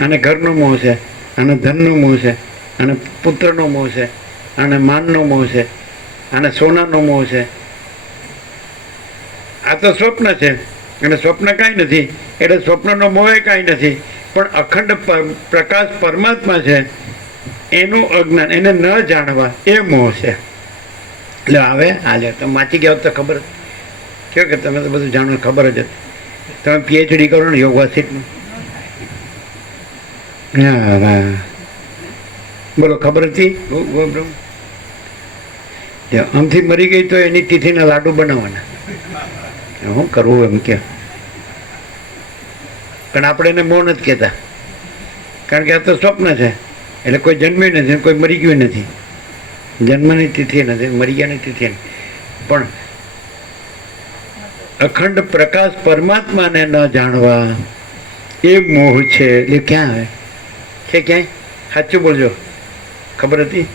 આને ઘરનો મોહ છે, આને ધનનો મોહ છે, આને પુત્રનો મોહ છે, આને માનનો મોહ છે, આને સોનાનો મોહ છે. આ તો સ્વપ્ન છે અને સ્વપ્ન કાંઈ નથી, એટલે સ્વપ્નનો મોહ કાંઈ નથી. પણ અખંડ પ્રકાશ પરમાત્મા છે એનું અજ્ઞાન, એને ન જાણવા એ મોહ છે. એટલે આવે હાલે તમે વાંચી ગયા તો ખબર કયો કે તમે તો બધું જાણો, ખબર જ હતી. તમે પીએચડી કરો ને યોગ વાસિતનું. હા હા, બોલો ખબર હતી? આમથી મરી ગઈ તો એની તિથિના લાડુ બનાવવાના. શું કરવું એમ કે, પણ આપણે એને મોહ નથી કહેતા, કારણ કે આ તો સ્વપ્ન છે. એટલે કોઈ જન્મ્યું નથી, કોઈ મરી ગયું નથી. જન્મની તિથિ નથી, મરી ગયાની તિથિ નથી. પણ અખંડ પ્રકાશ પરમાત્માને ન જાણવા એ મોહ છે. એટલે ક્યાં આવે છે? ક્યાંય સાચું બોલજો, ખબર હતી?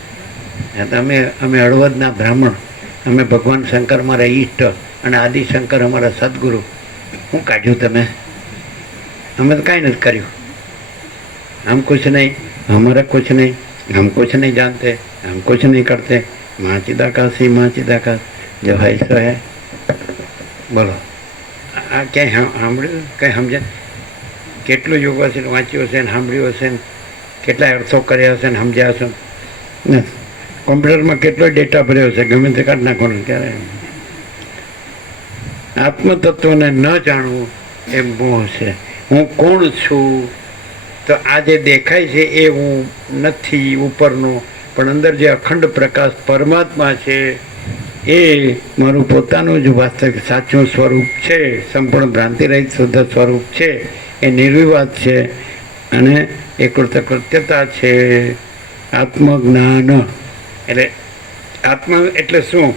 અમે હળવદના બ્રાહ્મણ, અમે ભગવાન શંકર અમારા ઈષ્ટ અને આદિશંકર અમારા સદગુરુ. શું કાઢ્યું તમે? અમે તો કાંઈ નથી કર્યું. हम कुछ नहीं, हमारा कुछ नहीं, हम कुछ नहीं जानते, हम कुछ नहीं करते. माँ चिदाकाशी, माँ चिदाकाश, जो है સો હે. બોલો, આ ક્યાંય સાંભળ્યું? કંઈ સમજે? કેટલું યોગ હશે ને વાંચ્યું હશે ને સાંભળ્યું હશે ને કેટલાય અર્થો કર્યા હશે ને સમજ્યા હશે ને કોમ્પ્યુટરમાં કેટલો ડેટા ભર્યો હશે, ગમે તે કાઢી નાખવાનો. ક્યારે આત્મતત્વને ન જાણવું એ મોહ છે. હું કોણ છું? તો આ જે દેખાય છે એ હું નથી ઉપરનો, પણ અંદર જે અખંડ પ્રકાશ પરમાત્મા છે એ મારું પોતાનું જ વાસ્તવિક સાચું સ્વરૂપ છે, સંપૂર્ણ ભ્રાંતિરહિત શુદ્ધ સ્વરૂપ છે. એ નિર્વિવાદ છે અને એ કૃતકૃત્યતા છે. આત્મજ્ઞાન એટલે આત્મા એટલે શું?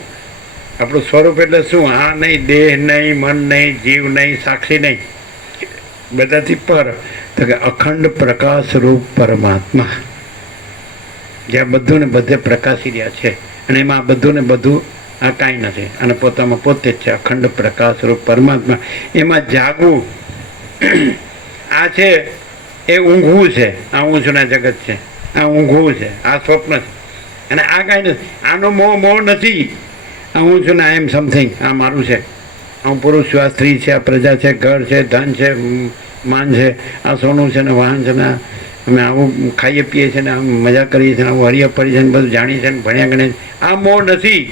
આપણું સ્વરૂપ એટલે શું? આ નહીં, દેહ નહીં, મન નહીં, જીવ નહીં, સાક્ષી નહીં, બધાથી પર. તો કે અખંડ પ્રકાશ રૂપ પરમાત્મા, જ્યાં બધું ને બધે પ્રકાશી રહ્યા છે. અને એમાં બધું ને બધું આ કાંઈ નથી, અને પોતામાં પોતે જ છે. અખંડ પ્રકાશ રૂપ પરમાત્મા, એમાં જાગવું આ છે એ ઊંઘવું છે. આ ઊંઘના જગત છે, આ ઊંઘવું છે, આ સ્વપ્ન છે. અને આ કાંઈ નથી. આનો મોહ નથી. આ હું છું ને આઈ એમ સમથિંગ, આ મારું છે, હું પુરુષ છું, આ સ્ત્રી છે, આ પ્રજા છે, ઘર છે, ધન છે, માન છે, આ સોનું છે ને વાહન છે ને અમે આવું ખાઈએ પીએ છીએ ને આમ મજા કરીએ છીએ, આવું હરિયા પડી છે ને બધું જાણીએ છીએ ને ભણ્યા ગણે. આ મોહ નથી.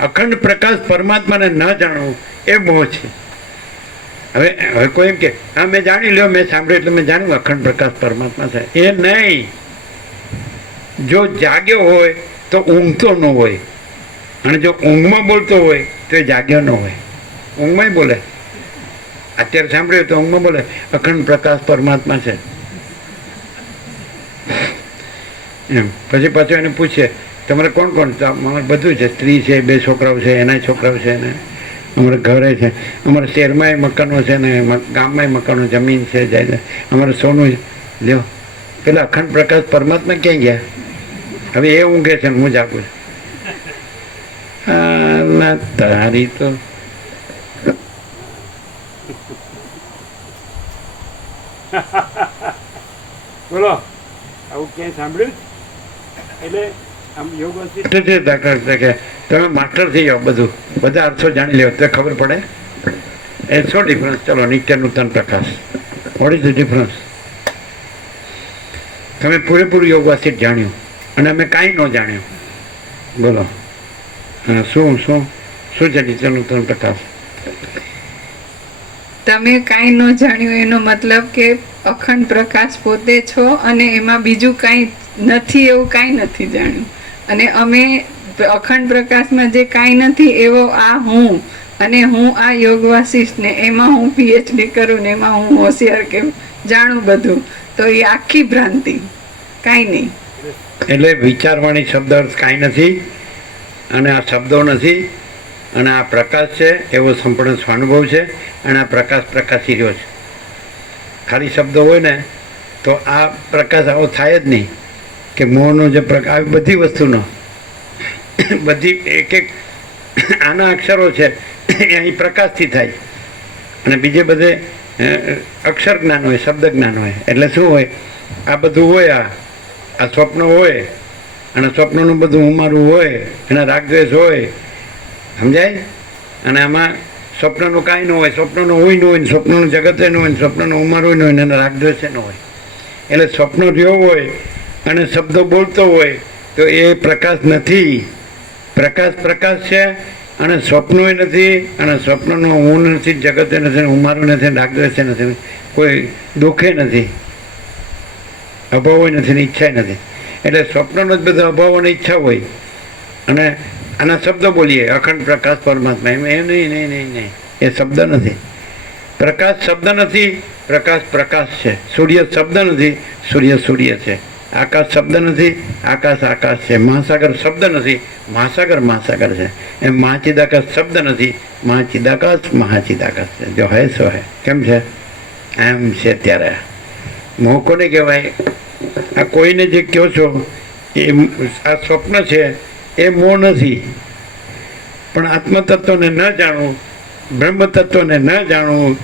અખંડ પ્રકાશ પરમાત્માને ન જાણવું એ મોહ છે. હવે કોઈ એમ કે હા મેં જાણી લ્યો, મેં સાંભળ્યું એટલે મેં જાણ્યું અખંડ પ્રકાશ પરમાત્મા છે, એ નહીં. જો જાગ્યો હોય તો ઊંઘતો ન હોય, અને જો ઊંઘમાં બોલતો હોય તો એ જાગ્યો ન હોય. ઊંઘમાં બોલે, અત્યારે સાંભળ્યું તો ઊંઘમાં બોલે અખંડ પ્રકાશ પરમાત્મા છે એમ. પછી પાછું એને પૂછે તમારે કોણ કોણ? અમારે બધું છે, સ્ત્રી છે, 2 છોકરાઓ છે, એના છોકરાઓ છે ને અમારે ઘરે છે, અમારે શહેરમાંય મકાનો છે ને ગામમાંય મકાનો, જમીન છે, જાય અમારે સોનું લ્યો. પેલા અખંડ પ્રકાશ પરમાત્મા ક્યાં ગયા? હવે એ ઊંઘે છે ને હું જાગું છું. તારી તો બોલો, આવું ક્યાંય સાંભળ્યું? એટલે આમ યોગ છે દાખલા તરીકે તમે માસ્ટર થઈ જાઓ, બધા અર્થો જાણી લો તો ખબર પડે એ શું ડિફરન્સ. ચલો, નિત્ય નૂતન પ્રકાશ, વોટ ઇઝ ધ ડિફરન્સ? તમે પૂરેપૂરું યોગવાસિત જાણ્યું અને અમે કાંઈ ન જાણ્યું. બોલો, શું શું શું છે નિત્ય નૂતન પ્રકાશ? તમે કાંઈ ન જાણ્યું એનો મતલબ કે અખંડ પ્રકાશ પોતે છો અને એમાં બીજું કાંઈ નથી, એવું કાંઈ નથી જાણ્યું. અને અમે અખંડ પ્રકાશમાં જે કાંઈ નથી એવો આ હું, અને હું આ યોગ વાસિષ્ઠ ને એમાં હું પીએચડી કરું ને એમાં હું હોશિયાર કે જાણું બધું, તો એ આખી ભ્રાંતિ, કાંઈ નહીં. એટલે વિચારવાણી શબ્દ અર્થ કાંઈ નથી, અને આ શબ્દો નથી, અને આ પ્રકાશ છે એવો સંપૂર્ણ સ્વાનુભવ છે. અને આ પ્રકાશ પ્રકાશી રહ્યો છે. ખાલી શબ્દો હોય ને તો આ પ્રકાશ આવો થાય જ નહીં. કે મોહનો જે પ્રકાશ, આવી બધી વસ્તુનો, બધી એક એક આના અક્ષરો છે એ અહીં પ્રકાશથી થાય, અને બીજે બધે અક્ષર જ્ઞાન હોય, શબ્દ જ્ઞાન હોય. એટલે શું હોય, આ બધું હોય, આ સ્વપ્ન હોય, અને સ્વપ્નનું બધું ઉમારું હોય, એના રાગદ્વેષ હોય, સમજાય. અને આમાં સ્વપ્નનું કાંઈ ન હોય, સ્વપ્નનું હોય ન હોય, સ્વપ્નનું જગત ન હોય, સ્વપ્નનું ઉમારું ન હોય, એના રાગદ્વેષ ન હોય. એટલે સ્વપ્ન રહ્યો હોય અને શબ્દો બોલતો હોય તો એ પ્રકાશ નથી. પ્રકાશ પ્રકાશ છે, અને સ્વપ્નોય નથી, અને સ્વપ્નનો હું નથી, જગતે નથી, ઉમારું નથી, રાગદ્વેષ નથી, કોઈ દુઃખે નથી, અભાવ નથી ને ઈચ્છા નથી. એટલે સ્વપ્નનો જ બધો અભાવ અને ઈચ્છા હોય. અને આના શબ્દો બોલીએ, અખંડ પ્રકાશ પરમાત્મા, એમ નહીં નહીં નહીં નહીં, એ શબ્દ નથી. પ્રકાશ શબ્દ નથી, પ્રકાશ પ્રકાશ છે. સૂર્ય શબ્દ નથી, સૂર્ય સૂર્ય છે. આકાશ શબ્દ નથી, આકાશ આકાશ છે. મહાસાગર શબ્દ નથી, મહાસાગર મહાસાગર છે. એમ મહાચિદાકાશ શબ્દ નથી, મહાચિદાકાશ મહાચિદાકાશ છે. જો હે સો હે. કેમ છે? એમ છે. ત્યારે મોહ કોને કહેવાય? આ કોઈને જે કહો છો એ આ સ્વપ્ન છે, એ મોહ નથી. પણ આત્મતત્વને ન જાણવું, બ્રહ્મ તત્વને ન જાણવું,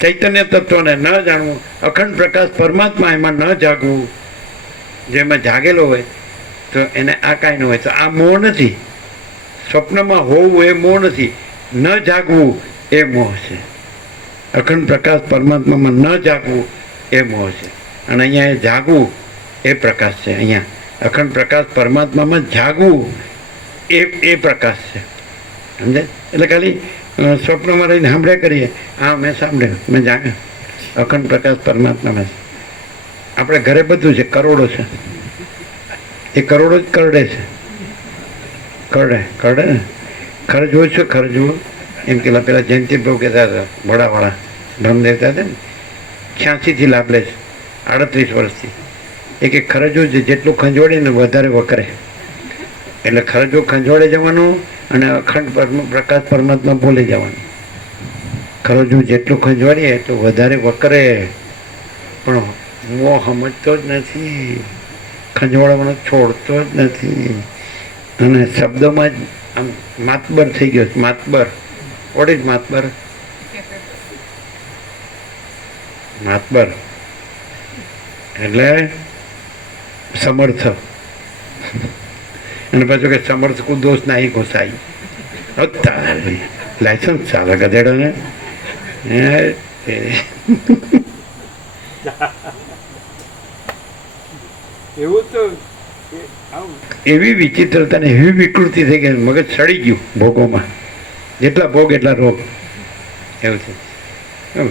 ચૈતન્ય તત્વને ન જાણવું, અખંડ પ્રકાશ પરમાત્મા એમાં ન જાગવું, જેમાં જાગેલો હોય તો એને આ કાંઈ ન હોય, તો આ મોહ નથી. સ્વપ્નમાં હોવું એ મોહ નથી, ન જાગવું એ મોહ છે. અખંડ પ્રકાશ પરમાત્મામાં ન જાગવું એ મોહ છે. અને અહીંયા એ જાગવું એ પ્રકાશ છે. અહીંયા અખંડ પ્રકાશ પરમાત્મામાં જાગવું એ પ્રકાશ છે. સમજે? એટલે ખાલી સ્વપ્નમાં રહીને સાંભળ્યા કરીએ, હા મેં સાંભળ્યું, મેં જાણ્યું, અખંડ પ્રકાશ પરમાત્મામાં છે. આપણે ઘરે બધું છે, કરોડો છે, એ કરોડો જ કરડે છે. કરડે કરડે ને. ખર્ચવું છે, ખર્ચવું એમ પેલા જયંતિ પ્રભુ કહેતા હતા, ભોળાવાળા બ્રહ્મદેવતા હતા ને, 86થી લાભ લે છે, 38 વર્ષથી. એ કે ખર્ચવું છે, જેટલું ખંજોળે ને વધારે વકરે. એટલે ખર્ચવું ખંજોળે જવાનું અને અખંડ પ્રકાશ પરમાત્મા બોલી જવાનું. ખરજવું જેટલું ખંજવાડીએ એટલું વધારે વકરે. પણ મોહ સમજતો જ નથી, ખંજવાળવાનો છોડતો જ નથી, અને શબ્દોમાં જ આમ માતબર થઈ ગયો છે. માતબર, વોટ ઇઝ માતબર? માતબર એટલે સમર્થ. અને પાછું કે સમર્થ કો દોષ નાહી ઘોસાઈ. લાયસન્સ ચાલે ગધેડોને. એવું તો એવી વિચિત્રતા ને એવી વિકૃતિ થઈ ગઈ, મગજ સડી ગયું ભોગોમાં. જેટલા ભોગ એટલા રોગ. એવું છે.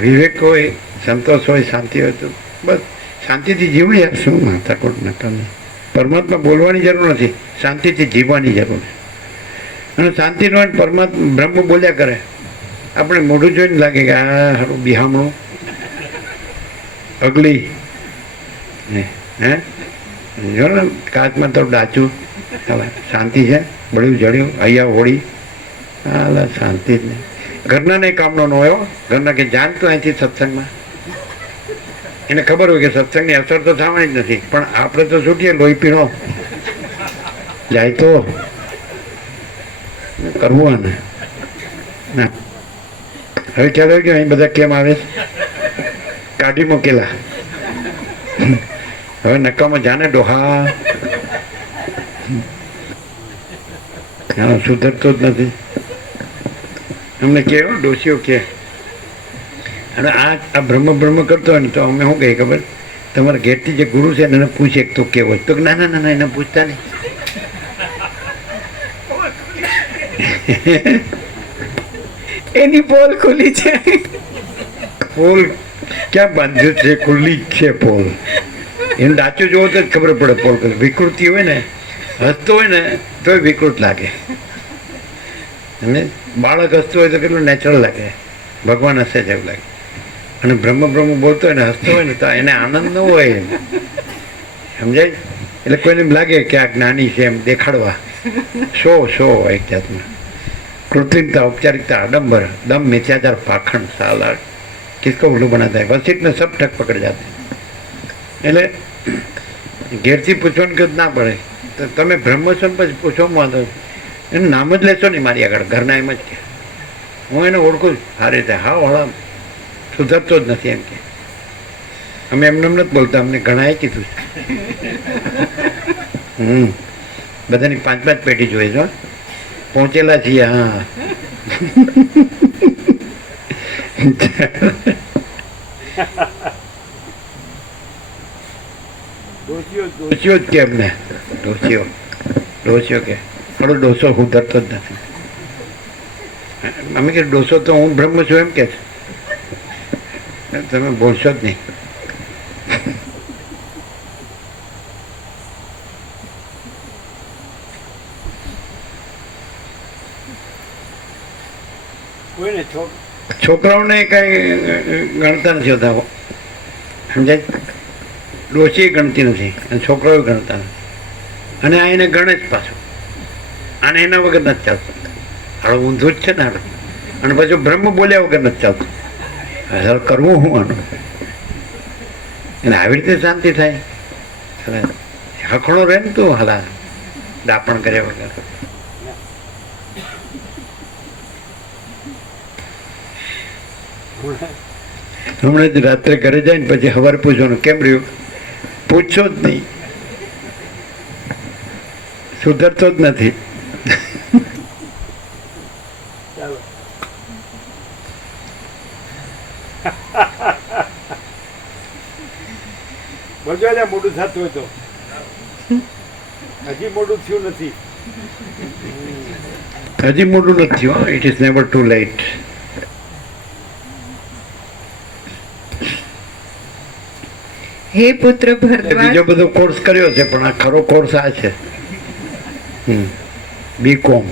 વિવેક હોય, સંતોષ હોય, શાંતિ હોય તો બસ શાંતિથી જીવું યાર. શું માથાકોટ નકામી. પરમાત્મા બોલવાની જરૂર નથી, શાંતિથી જીવવાની જરૂર છે. અને શાંતિ ન હોય પરમાત્મા બ્રહ્મ બોલ્યા કરે. આપણે મોઢું જોઈને લાગે કે આ સારું બિહામણું અગલી હે જો ને કાચમાં તો ડાચું. હવે શાંતિ છે, બળ્યું જડ્યું, અહીંયા હોળી. હા શાંતિ જ નહીં. ઘરના નહીં કામનો ન હોય. ઘરના કે જાણતો અહીંથી સત્સંગમાં, એને ખબર હોય કે સત્સંગની અસર તો થવાની જ નથી, પણ આપણે તો છૂટીએ લોહી પીણો જાય તો કરવું. આને ના હવે ખ્યાલ આવ્યો કે અહીં બધા કેમ આવે, કાઢી મૂકેલા. હવે નકામાં જાને ડોહા સુધરતો જ નથી. અમને કેવો ડોસીઓ કે અને આ બ્રહ્મ કરતો હોય ને તો અમે શું કહીએ ખબર? તમારા ઘેરથી જે ગુરુ છે ને એને પૂછે તો કેવો, તો ના ના ના એને પૂછતા નહીં. એની પોલ ખુલ્લી છે. પોલ ક્યાં બાંધ્યું છે? ખુલ્લી જ છે પોલ. એનું ડાચું જોવો તો જ ખબર પડે. પોલ વિકૃતિ હોય ને, હસતો હોય ને તોય વિકૃત લાગે. અને બાળક હસતો હોય તો કેટલું નેચરલ લાગે, ભગવાન હસે છે એવું લાગે. અને બ્રહ્મ બોલતો હોય ને હસતો હોય ને તો એને આનંદ ન હોય, સમજાય? એટલે કોઈને એમ લાગે કે આ જ્ઞાની છે એમ દેખાડવા. શો એક જાતમાં કૃત્રિમતા, ઔપચારિકતા, આડંબર, દમ, મિથ્યાચાર, પાખંડ, સાલા કિસકો ઉલ્લू बनाता है, बस इतने सब ठग पकड़ जाते हैं. એટલે ઘેરથી પૂછવાનું કે ના પડે તો તમે બ્રહ્મ છો ને પછી પૂછવામાં વાંધો. એનું નામ જ લેશો નહીં મારી આગળ. ઘરના એમ જ કે હું એને ઓળખું સારી રીતે. હા વાળા સુધરતો જ નથી એમ કે. અમે એમને એમ નથી બોલતા, અમને ઘણાએ કીધું છે. બધાની 5-5 પેટી જોઈએ છો, પહોંચેલા છીએ. હા, ડોસીઓ જ કે અમને, ડોસીઓ કે થોડો ડોસો સુધરતો જ નથી. અમે કે ડોસો તો હું બ્રહ્મ છું એમ કે છે. તમે બોલશો જ નહીં. છોકરાઓને કઈ ગણતા નથી હોતા, સમજાય? ડોશી ગણતી નથી અને છોકરાઓ ગણતા નથી. અને આ એને ગણે જ પાછું, અને એના વગર નથી ચાલતું. હાલ ઊંધું જ છે ને હાલ. અને પાછું બ્રહ્મ બોલ્યા વગર નથી ચાલતું. હાલ કરવું હું આનું? એને આવી રીતે શાંતિ થાય. હખણો રહે ને તું હલા દાપણ કર્યા વગર. હમણાં જ રાત્રે ઘરે જાય ને પછી સવારે પૂછવાનું કેમ રહ્યું, પૂછશો જ નહીં. સુધરતો જ નથી. મજા મોડું થતું હોય તો હજી મોડું થયું નથી. હજી મોડું નથી થયું. It is never too late. હે પુત્ર ભરદ્વાજ, બીજો બધો કોર્સ કર્યો છે પણ આ ખરો કોર્સ આ છે. બીકોમ.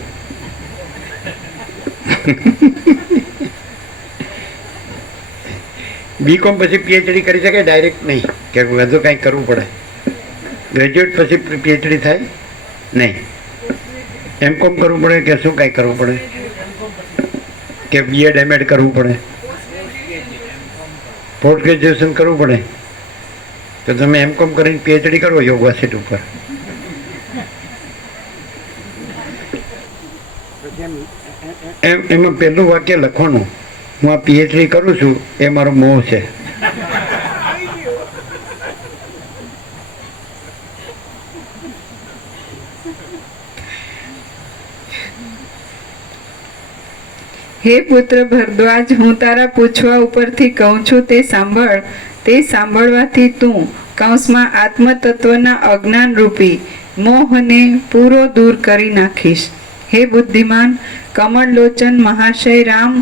બીકોમ પછી પીએચડી કરી શકે ડાયરેક્ટ નહીં, કે વધુ કંઈક કરવું પડે. ગ્રેજ્યુએટ પછી પીએચડી થાય નહીં. એમકોમ કરવું પડે કે શું કંઈ કરવું પડે, કે બીએડ એમએડ કરવું પડે, પોસ્ટ ગ્રેજ્યુએશન કરવું પડે. તો તમે એમકોમ કરીને પીએચડી કરો યોગા સીટ ઉપર. એમાં પહેલું વાક્ય લખવાનું, હું આ પીએચડી કરું છું એ મારો મોહ છે. હે પુત્ર ભરદ્વાજ, હું તારા પૂછવા ઉપરથી કહું છું તે સાંભળ. તે સાંભળવાથી તું કૌંસમાં આત્મતત્વના અજ્ઞાન રૂપી મોહને પૂરો દૂર કરી નાખીશ. હે બુદ્ધિમાન, કમળલોચન મહાશય રામ,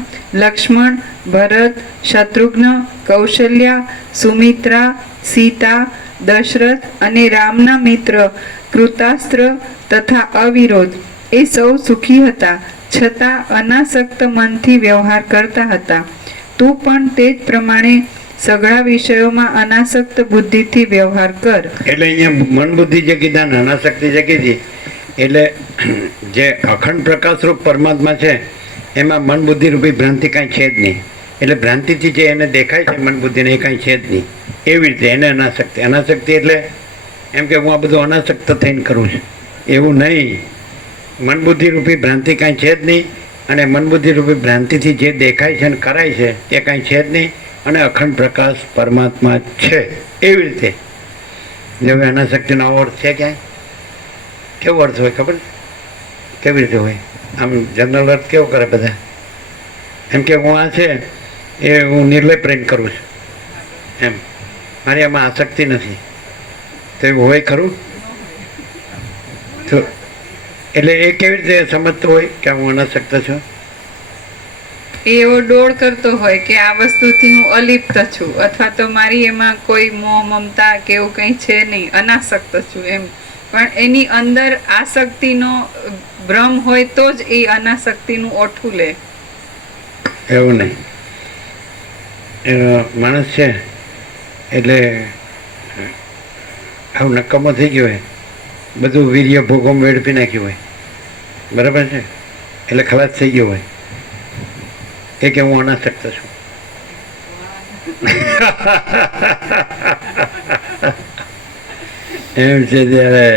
લક્ષ્મણ, ભરત, શત્રુઘ્ન, કૌશલ્યા, સુમિત્રા, સીતા, દશરથ અને રામના મિત્ર કૃતાસ્ત્ર તથા અવિરોધ એ સૌ સુખી હતા, છતાં અનાસક્ત મનથી વ્યવહાર કરતા હતા. તું પણ તે જ પ્રમાણે સઘળા વિષયોમાં અનાસક્ત બુદ્ધિથી વ્યવહાર કર. એટલે અહીંયા મન બુદ્ધિ જે કીધા ને અનાસક્તિ જે કીધી, એટલે જે અખંડ પ્રકાશરૂપ પરમાત્મા છે એમાં મન બુદ્ધિ રૂપી ભ્રાંતિ કાંઈ છે જ નહીં. એટલે ભ્રાંતિથી જે એને દેખાય છે મન બુદ્ધિને એ કાંઈ છે જ નહીં. એવી રીતે એને અનાસક્તિ. અનાસક્તિ એટલે એમ કે હું આ બધું અનાસક્ત થઈને કરું છું એવું નહીં. મન બુદ્ધિ રૂપી ભ્રાંતિ કાંઈ છે જ નહીં. અને મન બુદ્ધિ રૂપી ભ્રાંતિથી જે દેખાય છે અને કરાય છે તે કાંઈ છે જ નહીં. અને અખંડ પ્રકાશ પરમાત્મા છે એવી રીતે. જો અનાસક્તિનો અર્થ છે ક્યાંય? કેવો અર્થ હોય ખબર? કેવી રીતે હોય? આમ જનરલ અર્થ કેવો કરે બધા? એમ કે હું આ છે એ હું નિર્લય પ્રેમ કરું છું એમ, મારી આમાં આસક્તિ નથી. તો એવું હોય ખરું? તો એટલે એ કેવી રીતે સમજતો હોય કે હું અનાસક્ત છું? એવો ડોળ કરતો હોય કે આ વસ્તુથી હું અલિપ્ત છું, અથવા તો મારી એમાં કોઈ મોહ મમતા કે એવું કંઈ છે નહીં, અનાસક્ત છું એમ. પણ એની અંદર આસક્તિનો ભ્રમ હોય તો જ એ અનાસક્તિનું ઓઠું લે. એવું નહીં. માણસ છે એટલે આવું નક્કામો થઈ ગયો હોય, બધું વીર્ય ભોગોમાં વેડફી નાખ્યું હોય, બરાબર છે? એટલે ખલાસ થઈ ગયો હોય કે હું અનાસક્ત છું. એમ છે ત્યારે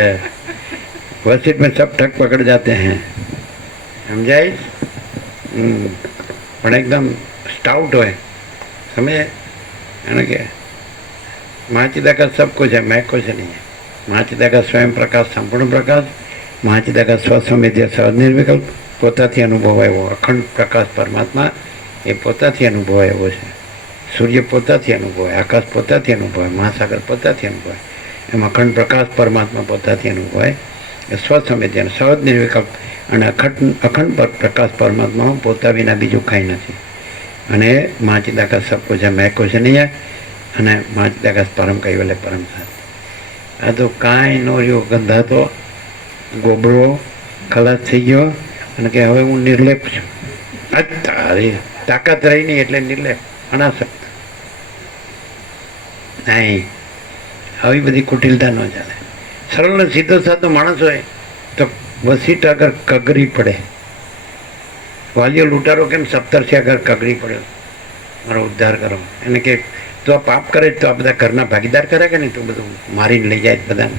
वसीट में सब ठग पकड़ जाते हैं, समझाइए? પણ એકદમ સ્ટાઉટ હોય समझे यानी कि महाचिदाकाश सब कुछ है, मैं कुछ नहीं है। महाचिदाकाश स्वयं प्रकाश, संपूर्ण प्रकाश। महाचिदाकाश स्वसंवेद्य सहज निर्विकल्प, પોતાથી અનુભવાય એવો અખંડ પ્રકાશ પરમાત્મા એ પોતાથી અનુભવાય એવો છે. સૂર્ય પોતાથી અનુભવાય, આકાશ પોતાથી અનુભવાય, મહાસાગર પોતાથી અનુભવાય, એમ અખંડ પ્રકાશ પરમાત્મા પોતાથી અનુભવાય. એ સ્વસંવેદ્ય સહજ નિર્વિકલ્પ અને અખંડ પ્રકાશ પરમાત્મા પોતા વિના બીજું કાંઈ નથી. અને મહાચિદાકાશ સબ કુછ है, मैं कुछ नहीं है. અને મહાચિદાકાશ પરમ કૈવલ્ય પરમ શાંતિ. આ તો કાંઈ નો રહ્યો, ગંધાતો ગોબરો ખલાસ થઈ ગયો અને કે હવે હું નિર્લેપ છું. તારી તાકાત રહી નહીં એટલે નિર્લેપ, અનાસક્ત. નહીં, આવી બધી કુટિલતા ન ચાલે. સરળ ને સીધો સાધો માણસ હોય તો વસીટ આગળ કગરી પડે. વાલીઓ લૂંટારો કેમ 17 આગળ કગરી પડ્યો, મારો ઉદ્ધાર કરો. એને કે તું આ પાપ કરે તો આ બધા ઘરના ભાગીદાર કરે કે નહીં, તું બધું મારીને લઈ જાય બધાને.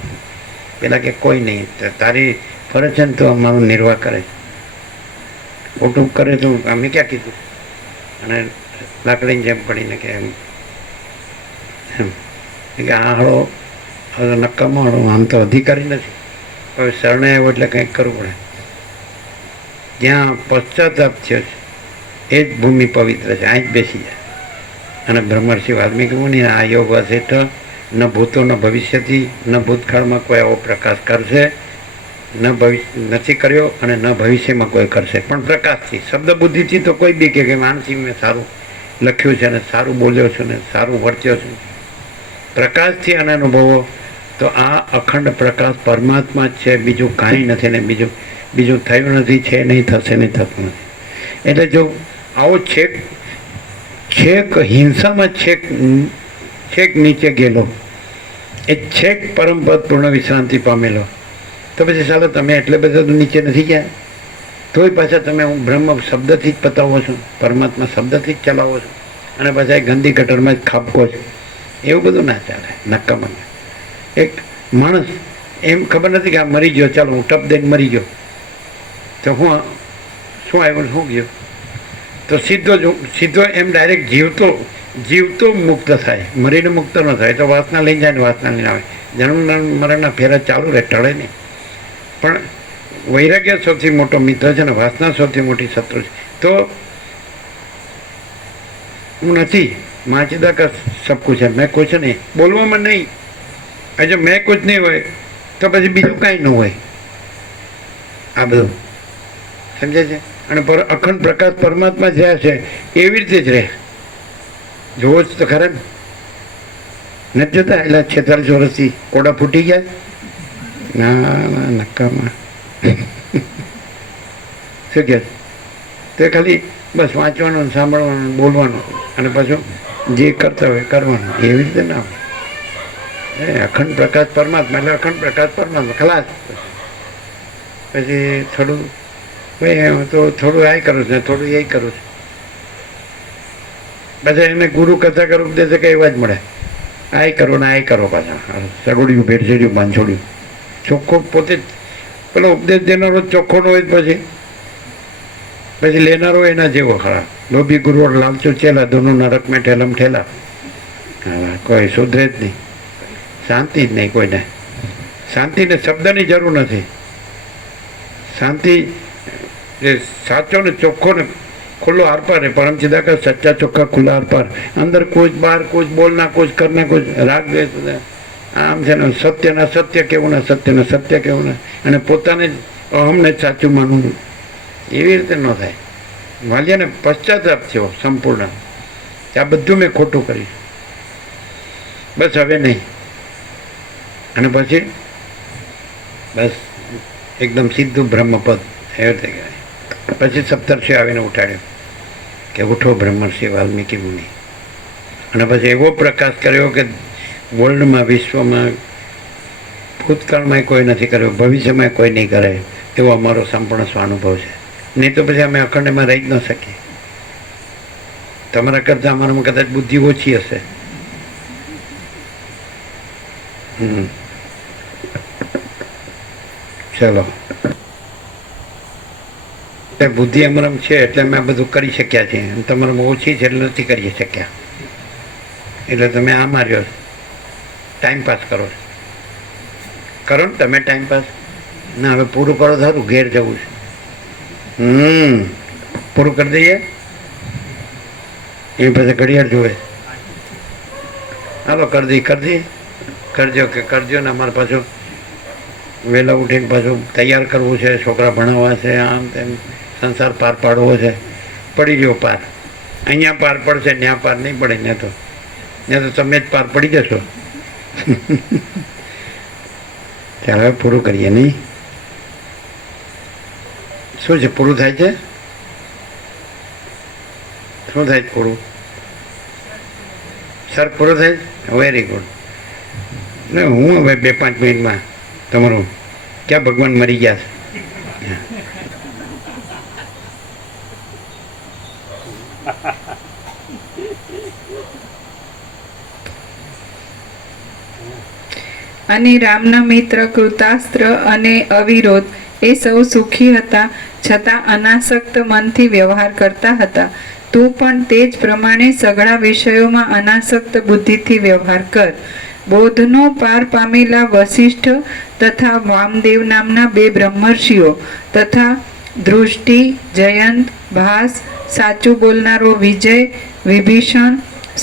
પેલા કે કોઈ નહીં, તારી ફરજ છે ને તો અમારો નિર્વાહ કરે. ખોટું કરે તો અમે ક્યાં કીધું. અને લાકડીની જેમ પડીને કે એમ કે આ હળો નક્કામાં હળો, આમ તો અધિકારી નથી, હવે શરણે આવ્યો એટલે કંઈક કરવું પડે. જ્યાં પશ્ચાતાપ થયો છે એ જ ભૂમિ પવિત્ર છે, અહીં જ બેસી જાય. અને બ્રહ્મર્ષિ વાલ્મીકી મુનિ આ યોગ વસ હેઠળ ન ભૂતો ન ભવિષ્યથી ન ભૂતકાળમાં કોઈ આવો પ્રકાશ કરશે, ન નથી કર્યો અને ન ભવિષ્યમાં કોઈ કરશે. પણ પ્રકાશથી, શબ્દ બુદ્ધિથી તો કોઈ બી કે માનસી મેં સારું લખ્યું છે ને સારું બોલ્યો છું ને સારું વર્ત્યો છું. પ્રકાશથી અને અનુભવો તો આ અખંડ પ્રકાશ પરમાત્મા જ છે, બીજું કાંઈ નથી. ને બીજું થયું નથી, છે નહીં, થશે નહીં, થતું નથી. એટલે જો આવો છેક હિંસામાં છેક નીચે ગયેલો, એ છેક પરમપદ પૂર્ણ વિશ્રાંતિ પામેલો, તો પછી ચાલો તમે એટલે બધા તો નીચે નથી ગયા, તોય પાછા તમે હું બ્રહ્મ શબ્દથી જ પતાવો છો, પરમાત્મા શબ્દથી જ ચલાવો છો, અને પાછા એ ગંદી ગટરમાં જ ખાપકો છો. એવું બધું ના ચાલે. નક્કામાં એક માણસ એમ ખબર નથી કે આ મરી ગયો, ચાલો હું ટપ દઈને મરી ગયો, તો હું શું આવ્યું, શું ગયો, તો સીધો એમ ડાયરેક્ટ જીવતો મુક્ત થાય, મરીને મુક્ત ન થાય. તો વાસના લઈને જાય ને વાસના લઈને આવે. જન્મ મરણના ફેરા ચાલુ રહે, ટળે નહીં. પણ વૈરાગ્ય સૌથી મોટો મિત્ર છે ને વાસના સૌથી મોટી શત્રુ છે. તો હું નથી, મહાચિદાકાશ સબ કુછ છે, મેં કુછ નહીં. બોલવામાં નહીં, જો મેં કુછ નહીં હોય તો પછી બીજું કાંઈ ન હોય. આ બધું સમજે છે. અને અખંડ પ્રકાશ પરમાત્મા જ્યાં છે એવી રીતે જ રહે. જોવો જ તો ખરા ને, નથી જોતા? એટલે 46 વર્ષથી કોડા ફૂટી ગયા. ના નક્કામાં શું કહે તો ખાલી બસ વાંચવાનું, સાંભળવાનું, બોલવાનું અને પાછું જે કરતા હોય કરવાનું. એવી રીતે ના હોય. અખંડ પ્રકાશ પરમાત્મા એટલે અખંડ પ્રકાશ પરમાત્મા ખલાસ. પછી થોડું ભાઈ તો થોડું આ કરું છું, થોડું એ કરું છું. પછી એને ગુરુ કથા કરો ઉપદેશ કે એવા જ મળે. આ કરો ને આ કરો, પાછા સગોડિયું ભેળસેડિયું બાંધછોડ્યું. ચોખ્ખો પોતે જ પેલો ઉપદેશ દેનારો ચોખ્ખો ન હોય પછી લેનારો એના જેવો ખરા. લોભી ગુરુ લાલચુ ચેલા, દોનો નરક મેં ઠેલમ ઠેલા. કોઈ સુધરે જ નહીં, શાંતિ જ નહીં કોઈને. શાંતિને શબ્દની જરૂર નથી. શાંતિ એ સાચો ને ચોખ્ખો ને ખુલ્લો આરપાર. પરમ ચિદાકાશ સચ્ચા ચોખ્ખા ખુલ્લા આરપાર. અંદર કુછ, બહાર કુછ, બોલના કુછ, કરના કુછ, રાગ દ્વેષ આમ છે ને. સત્યના સત્ય કેવું ને સત્યને સત્ય કેવું ને, અને પોતાને જ અહમને જ સાચું માનવું. એવી રીતે ન થાય. વાલિયાને પશ્ચાતાપ થયો સંપૂર્ણ, આ બધું મેં ખોટું કર્યું, બસ હવે નહીં. અને પછી બસ એકદમ સીધું બ્રહ્મપદ એવું થઈ ગયા. પછી સપ્તર્ષિ આવીને ઉઠાડ્યો કે ઉઠો બ્રહ્મર્ષિ વાલ્મીકી મુનિ. અને પછી એવો પ્રકાશ કર્યો કે વર્લ્ડમાં, વિશ્વમાં, ભૂતકાળમાં કોઈ નથી કર્યો, ભવિષ્યમાં કોઈ નહીં કરે એવો અમારો સંપૂર્ણ સ્વાનુભવ છે. નહીં તો પછી અમે અખંડમાં રહી જ ન શકીએ. તમારા કરતાં અમારામાં કદાચ બુદ્ધિ ઓછી હશે. ચલો, બુદ્ધિ અમારામાં છે એટલે અમે આ બધું કરી શક્યા છીએ. તમારામાં ઓછી છે એટલે નથી કરી શક્યા. એટલે તમે આ માર્યો ટાઈમ પાસ કરો છો. કરો ને તમે ટાઈમ પાસ. ના હવે પૂરું કરો સારું, ઘેર જવું છે. પૂરું કરી દઈએ. એ પછી ઘડિયાળ જોવે. હાલો કરી દઈએ કરજો કે કરજો ને. અમારે પાછું વહેલા ઉઠીને પાછું તૈયાર કરવું છે, છોકરા ભણાવવા છે, આમ તેમ સંસાર પાર પાડવો છે. પડી ગયો પાર. અહીંયા પાર પડશે, ત્યાં પાર નહીં પડે. ત્યાં તો તમે જ પાર પડી જશો. ચાલો હવે પૂરું કરીએ નહીં. શું છે પૂરું થાય છે? શું થાય પૂરું? સર પૂરું થાય? Very good. ને હું હવે 2-5 મિનિટમાં તમારું ક્યાં ભગવાન મરી ગયા છે. અને રામના મિત્ર કૃતાસ્ત્ર અને અવિરોધ એ સૌ સુખી હતા, છતાં અનાસક્ત મનથી વ્યવહાર કરતા હતા. તું પણ તે જ પ્રમાણે સઘળા વિષયોમાં અનાસક્ત બુદ્ધિથી વ્યવહાર કર. બોધનો પાર પામેલા વશિષ્ઠ તથા વામદેવ નામના 2 બ્રહ્મર્ષિઓ તથા દૃષ્ટિ, જયંત, ભાસ, સાચું બોલનારો વિજય, વિભીષણ,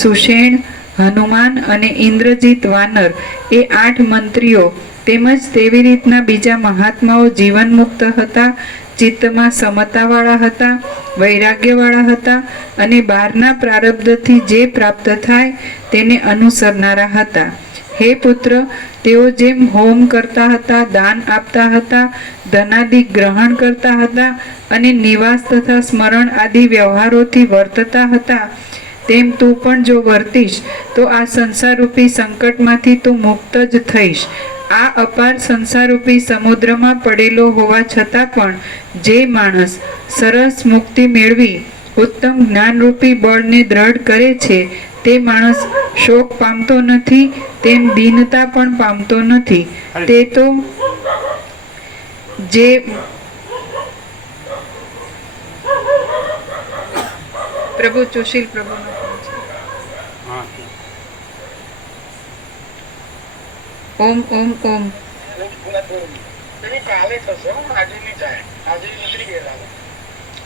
સુષેણ, હનુમાન અને ઇન્દ્રજીત વાનર એ 8 મંત્રીઓ તેમજ તેવી રીતના બીજા મહાત્માઓ જીવન મુક્ત હતા, ચિત્તમાં સમતાવાળા હતા, વૈરાગ્યવાળા હતા અને બહારના પ્રારબ્ધથી જે પ્રાપ્ત થાય તેને અનુસરનારા હતા. હે પુત્ર, તેઓ જેમ હોમ કરતા હતા, દાન આપતા હતા, ધનાદિ ગ્રહણ કરતા હતા અને નિવાસ તથા સ્મરણ આદિ વ્યવહારોથી વર્તતા હતા, તેમ તું પણ જો વર્તીશ તો આ સંસારરૂપી સંકટમાંથી તું મુક્ત જ થઈશ. આ અપાર સંસારરૂપી સમુદ્રમાં પડેલો હોવા છતાં પણ જે માણસ સરસ મુક્તિ મેળવી ઉત્તમ જ્ઞાનરૂપી બળને દ્રઢ કરે છે, તે માણસ શોક પામતો નથી, તેમ દીનતા પણ પામતો નથી. તે તો જે પ્રભુ સુશીલ પ્રભુનો ઓમ ઓમ ઓમ.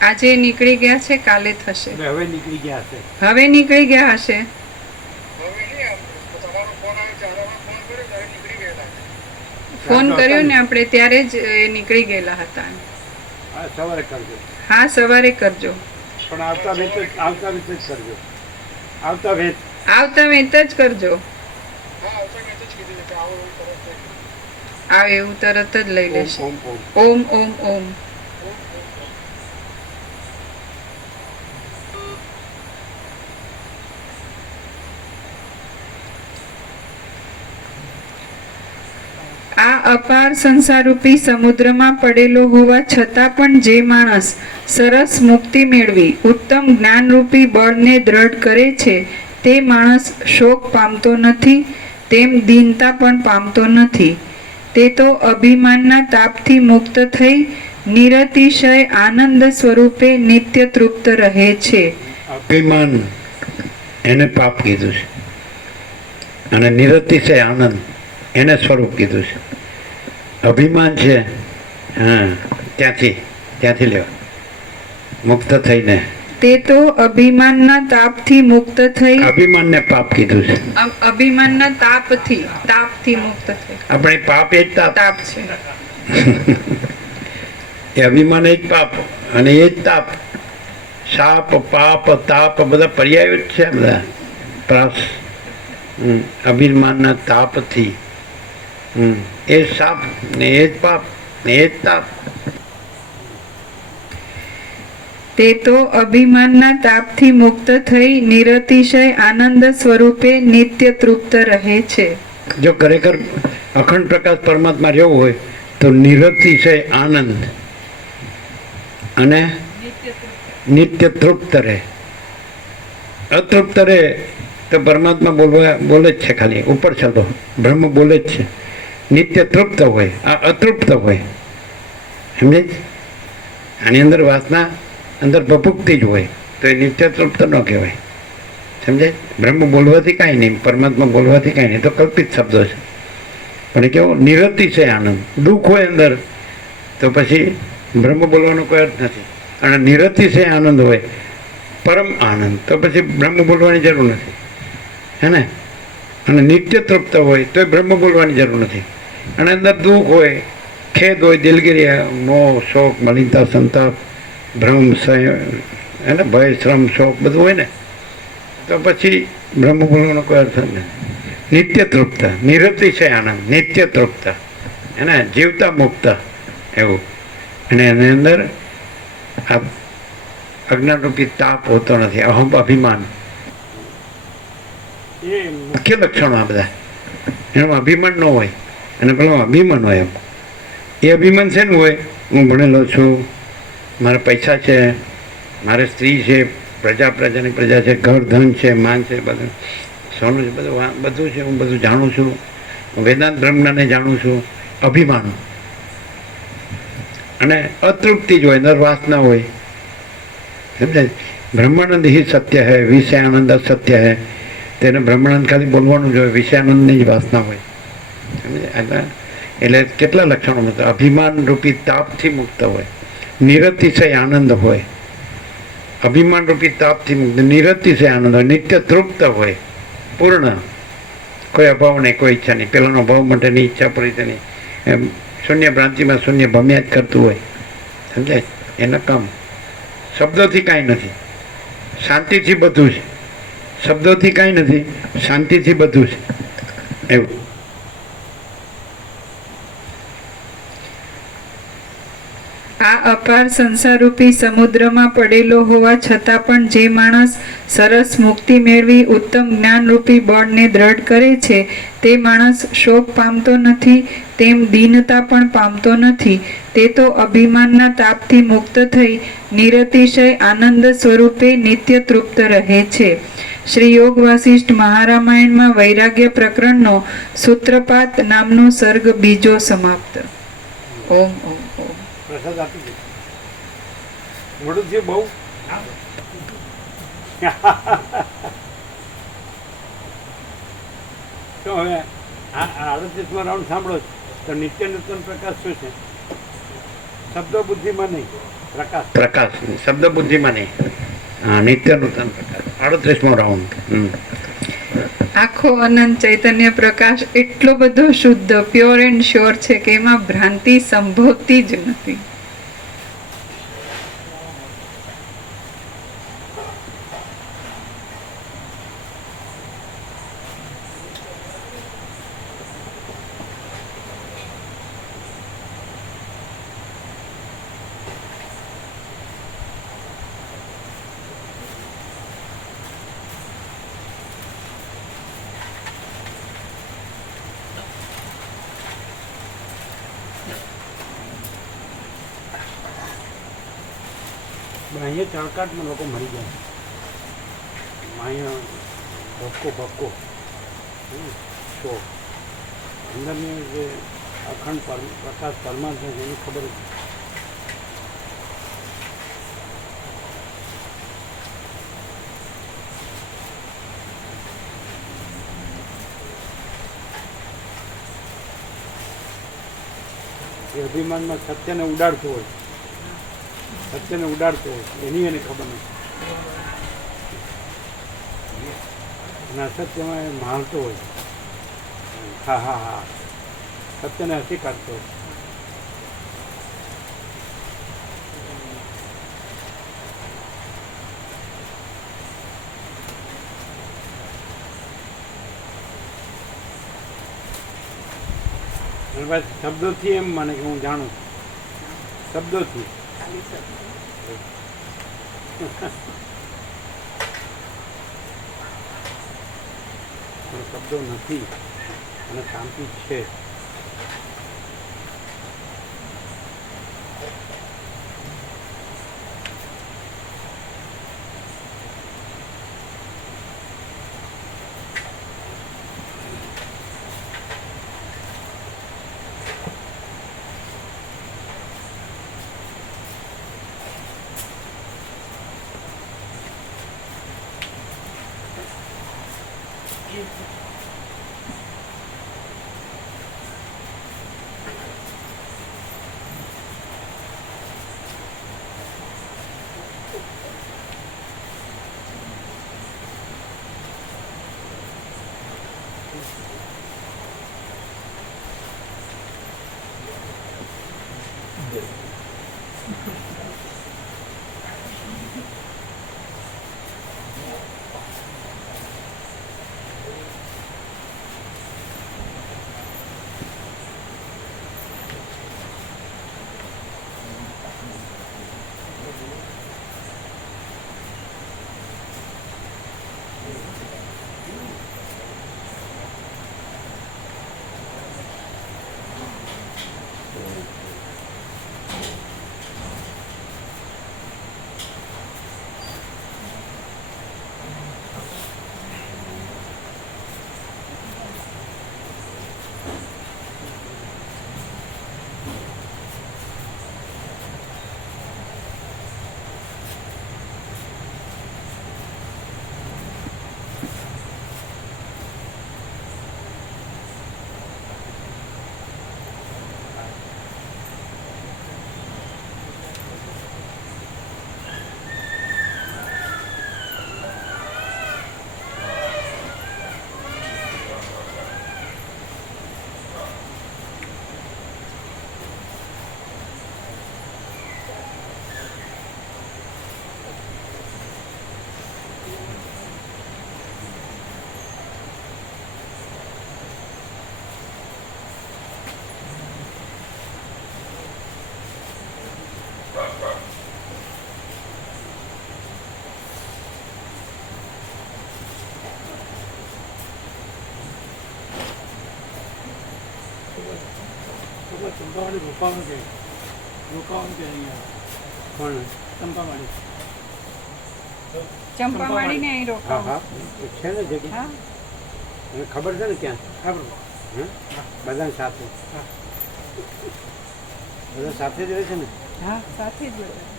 આજે નીકળી ગયા છે, કાલે થશે. હવે નીકળી ગયા હશે. હવે નીકળી ગયા હશે. ફોન કર્યો ને આપણે ત્યારે જ એ નીકળી ગયેલા હતા. હા, સવારે કરજો. હા, સવારે કરજો. પણ આવતા વેત જ કરજો. આવતા વેત જ કરજો. આવે એવું તરત જ લઈ લેશે. ઓમ ઓમ. ઓમ ઓમ ઓમ. આ અપાર સંસારરૂપી સમુદ્રમાં પડેલો હોવા છતાં પણ જે માણસ સરસ મુક્તિ મેળવી ઉત્તમ જ્ઞાનરૂપી બળને દ્રઢ કરે છે, તે માણસ શોક પામતો નથી, તેમ દીનતા પણ પામતો નથી. તે તો અભિમાનના તાપથી મુક્ત થઈ નિરતિશય આનંદ સ્વરૂપે નિત્ય તૃપ્ત રહે છે. અભિમાન એને પાપ કીધું છે અને નિરતિશય આનંદ એને સ્વરૂપ કીધું છે. અભિમાન છે, હા, ત્યાંથી લેવા મુક્ત થઈને. તે તો અભિમાનના તાપથી મુક્ત થઈ. અભિમાનને પાપ કીધું છે. અભિમાનના તાપથી મુક્ત થઈ. આપણે પાપ એ જ તાપ છે. એ અભિમાન એ જ પાપ અને એ જ તાપ. સાપ, પાપ, તાપ બધા પર્યાયો જ છે. બધા પ્રાસ અભિમાનના તાપથી એ સાપ ને એ જ પાપ ને એ જ તાપ. તે તો અભિમાનના તાપથી મુક્ત થઈ નિરતિશય આનંદ સ્વરૂપે નિત્ય તૃપ્ત રહે છે. જો ખરેખર અખંડ પ્રકાશ પરમાત્મા રહેવું હોય તો નિરતિશય આનંદ અને નિત્ય તૃપ્ત રહે. અતૃપ્ત રહે તો પરમાત્મા બોલે જ છે, ખાલી ઉપર ચલો બ્રહ્મ બોલે જ છે. નિત્ય તૃપ્ત હોય, આ અતૃપ્ત હોય. સમજે? આની અંદર વાસના અંદર ભભૂકતી જ હોય તો એ નિત્ય તૃપ્ત ન કહેવાય. સમજાય? બ્રહ્મ બોલવાથી કાંઈ નહીં, પરમાત્મા બોલવાથી કાંઈ નહીં, તો કલ્પિત શબ્દો છે. પણ એ કેવો નિરતિશય આનંદ. દુઃખ હોય અંદર તો પછી બ્રહ્મ બોલવાનો કોઈ અર્થ નથી. અને નિરતિશય આનંદ હોય, પરમ આનંદ, તો પછી બ્રહ્મ બોલવાની જરૂર નથી, હે ને? અને નિત્ય તૃપ્ત હોય તો બ્રહ્મ બોલવાની જરૂર નથી. અને અંદર દુઃખ હોય, ખેદ હોય, દિલગીરી, મોહ, શોક, મલિનતા, સંતાપ, ભ્રમ, એને ભય, શ્રમ, શોક બધું હોય ને, તો પછી બ્રહ્મ બોલવાનો કોઈ અર્થ નથી. નિત્ય તૃપ્ત, નિરતિશય આનંદ, નિત્ય તૃપ્ત, એને જીવતા મુક્ત એવું. અને એની અંદર આ અજ્ઞાનરૂપી તાપ હોતો નથી, અહમ અભિમાન, એ મુખ્ય લક્ષણો આ બધા. એમાં અભિમાન ન હોય અને પેલો અભિમાન હોય. એમ એ અભિમાન છે ને હોય, હું ભણેલો છું, મારા પૈસા છે, મારે સ્ત્રી છે, પ્રજાની પ્રજા છે, ઘર ધન છે, માન છે, બધું સોનું છે, બધું છે, હું બધું જાણું છું, વેદાંત બ્રહ્મને જાણું છું. અભિમાન. અને અતૃપ્તિ જ હોય, નરવાસના હોય. સમજાય? બ્રહ્માનંદ હિ સત્ય હૈ, વિષયાનંદ અસત્ય હૈ. તેને બ્રહ્માનંદ ખાલી બોલવાનું જ હોય, વિષયાનંદની જ વાસના હોય. સમજાય? એટલે કેટલા લક્ષણો મતલબ અભિમાન રૂપી તાપથી મુક્ત હોય, નિરતિશય આનંદ હોય. અભિમાન રૂપી તાપથી મુક્ત, નિરતિશય આનંદ હોય, નિત્ય તૃપ્ત હોય, પૂર્ણ, કોઈ અભાવ નહીં, કોઈ ઈચ્છા નહીં, પેલાનો અભાવ માટેની ઈચ્છા પૂરી તેની, એમ શૂન્ય ભ્રાંતિમાં શૂન્ય ભમ્યા જ કરતું હોય. સમજાય? એના કામ શબ્દોથી કાંઈ નથી, શાંતિથી બધું છે. શબ્દોથી કાંઈ નથી, શાંતિથી બધું છે એવું. આ અપાર સંસારરૂપી સમુદ્રમાં પડેલો હોવા છતાં પણ જે માણસ સરસ મુક્તિ મેળવી ઉત્તમ જ્ઞાનરૂપી બળને દ્રઢ કરે છે, તે માણસ શોક પામતો નથી, તેમ દીનતા પણ પામતો નથી. તે તો અભિમાનના તાપથી મુક્ત થઈ નિરતિશય આનંદ સ્વરૂપે નિત્ય તૃપ્ત રહે છે. શ્રી યોગ વાસિષ્ઠ મહારામાયણમાં વૈરાગ્ય પ્રકરણનો સૂત્રપાત નામનો સર્ગ બીજો સમાપ્ત. ઓમ ઓમ ઓમ. પ્રસાદ આપી દે. મોડું થયું બહુ. તો હવે આ 38મા રાઉન્ડ સાંભળો છો તો નિત્ય નૂતન પ્રકાશ શું છે? શબ્દ બુદ્ધિમાં નહીં, પ્રકાશ. પ્રકાશ શબ્દ બુદ્ધિમાં નહીં, હા, નિત્ય નૂતન પ્રકાશ. 38મો રાઉન્ડ. આખો અનંત ચૈતન્ય પ્રકાશ એટલો બધો શુદ્ધ, પ્યોર એન્ડ શ્યોર છે કે એમાં ભ્રાંતિ સંભવતી જ નથી. અહીંયા ચળકાટમાં લોકો મરી જાય. અહીંયા ભક્કો શો અંદરની જે અખંડ પ્રકાશ પરમાત્મા છે એની ખબર જ નથી. એ અભિમાનમાં સત્યને ઉડાડતું હોય, એની એને ખબર નથી. અને અસત્યમાં એ મારતો હોય, હા હા હા, સત્યને હસી કાઢતો હોય. અને પાછું શબ્દોથી એમ માને કે હું જાણું છું, શબ્દોથી. પણ શબ્દો નથી અને શાંતિ છે. તો ચંપાવાળી રોકાવાનું કે અહીંયા પણ ચંપાવાળી ચંપાવાળીને અહીં હા રોકાવું. હા એ છે ને જગ્યા હા એને ખબર છે ને ક્યાં ખબર બધાને સાથે બધા સાથે જ રહે છે ને હા સાથે જ બધા.